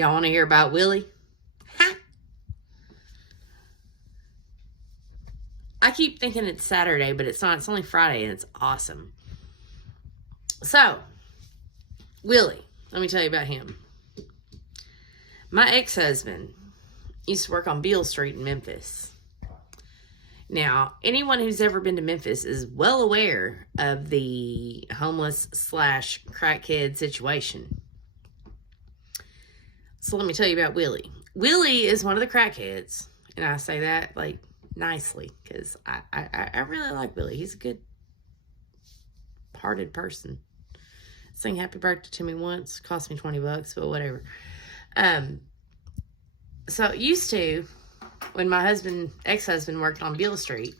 Y'all want to hear about Willie? Ha! I keep thinking it's Saturday, but it's not. It's only Friday, and it's awesome. So, Willie, let me tell you about him. My ex-husband used to work on Beale Street in Memphis. Now, anyone who's ever been to Memphis is well aware of the homeless / crackhead situation. So let me tell you about Willie. Willie is one of the crackheads, and I say that like nicely because I really like Willie. He's a good-hearted person. Sing happy birthday to me once. Cost me $20, but whatever. So it used to, when my ex-husband worked on Beale Street,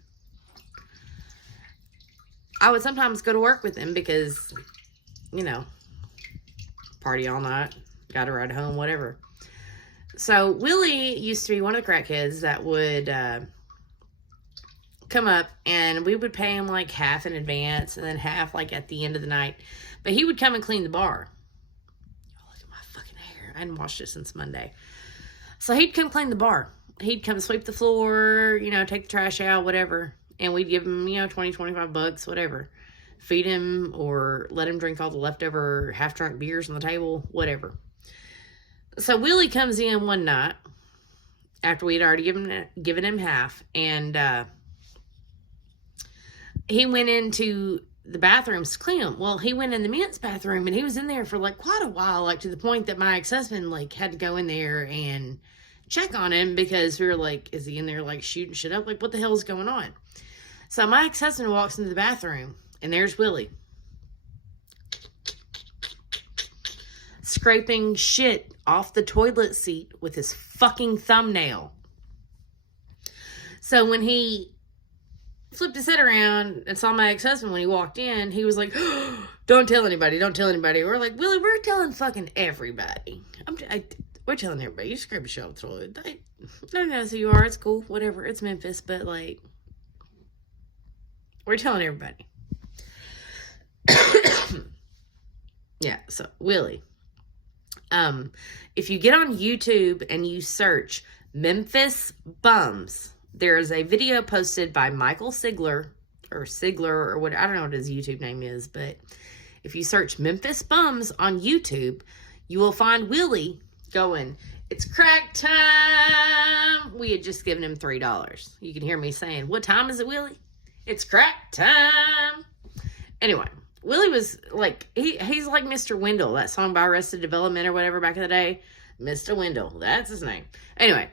I would sometimes go to work with him because, you know, party all night, got to ride home, whatever. So Willie used to be one of the crackheads that would come up, and we would pay him like half in advance and then half like at the end of the night. But he would come and clean the bar. Oh, look at my fucking hair. I hadn't washed it since Monday. So he'd come clean the bar. He'd come sweep the floor, you know, take the trash out, whatever. And we'd give him, you know, $20, $25, whatever. Feed him or let him drink all the leftover half-drunk beers on the table, whatever. So Willie comes in one night after we'd already given him half. And he went into the bathrooms to clean them. Well, he went in the men's bathroom and he was in there for like quite a while, like to the point that my ex-husband like had to go in there and check on him because we were like, is he in there like shooting shit up? Like, what the hell is going on? So my ex-husband walks into the bathroom and there's Willie scraping shit off the toilet seat with his fucking thumbnail. So when he flipped his head around and saw my ex-husband when he walked in, he was like, oh, don't tell anybody, don't tell anybody. We're like, Willie, we're telling fucking everybody. We're telling everybody. You scrape a shit off the toilet. Nobody knows who you are. It's cool. Whatever. It's Memphis. But, like, we're telling everybody. Yeah, so, Willie. If you get on YouTube and you search Memphis Bums, there is a video posted by Michael Sigler, or what, I don't know what his YouTube name is, but if you search Memphis Bums on YouTube, you will find Willie going, it's crack time. We had just given him $3. You can hear me saying, what time is it, Willie? It's crack time. Anyway, Willie was like, he's like Mr. Wendell, that song by Arrested Development or whatever back in the day. Mr. Wendell, that's his name. Anyway,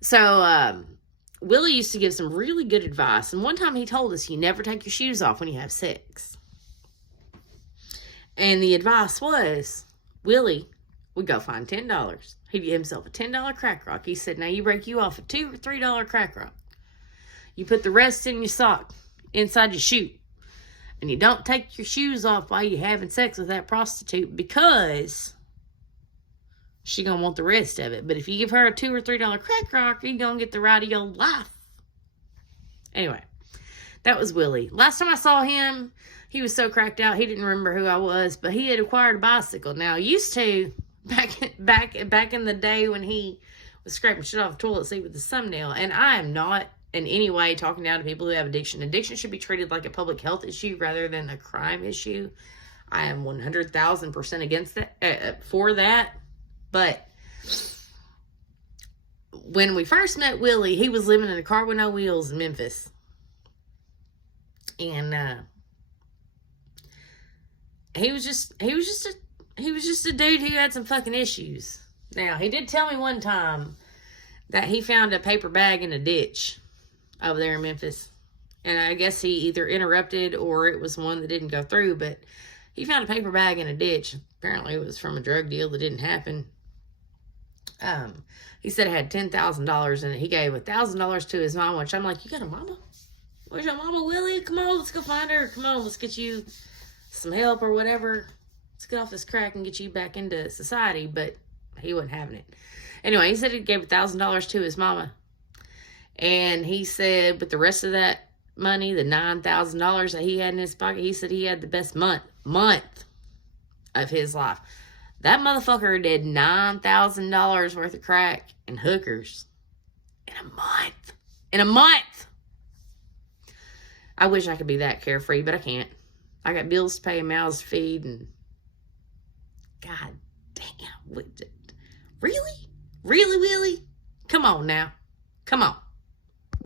so Willie used to give some really good advice. And one time he told us, you never take your shoes off when you have sex. And the advice was, Willie would go find $10. He'd get himself a $10 crack rock. He said, now you break you off a $2 or $3 crack rock. You put the rest in your sock, inside your shoe. And you don't take your shoes off while you're having sex with that prostitute because she gonna want the rest of it. But if you give her a $2 or $3 crack rock, you're gonna get the ride of your life. Anyway, that was Willie. Last time I saw him, he was so cracked out, he didn't remember who I was, but he had acquired a bicycle. Now, used to, back in the day when he was scraping shit off the toilet seat with his thumbnail, and I am not in any way talking down to people who have addiction. Addiction should be treated like a public health issue rather than a crime issue. I am 100,000% against that, for that. But when we first met Willie, he was living in a car with no wheels in Memphis. And he was just a dude who had some fucking issues. Now, he did tell me one time that he found a paper bag in a ditch over there in Memphis. And I guess he either interrupted or it was one that didn't go through, but he found a paper bag in a ditch. Apparently it was from a drug deal that didn't happen. He said it had $10,000 in it. He gave $1,000 to his mom, which I'm like, you got a mama? Where's your mama, Willie? Come on, let's go find her. Come on, let's get you some help or whatever. Let's get off this crack and get you back into society. But he wasn't having it. Anyway, he said he gave $1,000 to his mama. And he said, with the rest of that money, the $9,000 that he had in his pocket, he said he had the best month of his life. That motherfucker did $9,000 worth of crack and hookers in a month. In a month! I wish I could be that carefree, but I can't. I got bills to pay and mouths to feed, and God damn. Really? Really, Willie? Come on now. Come on.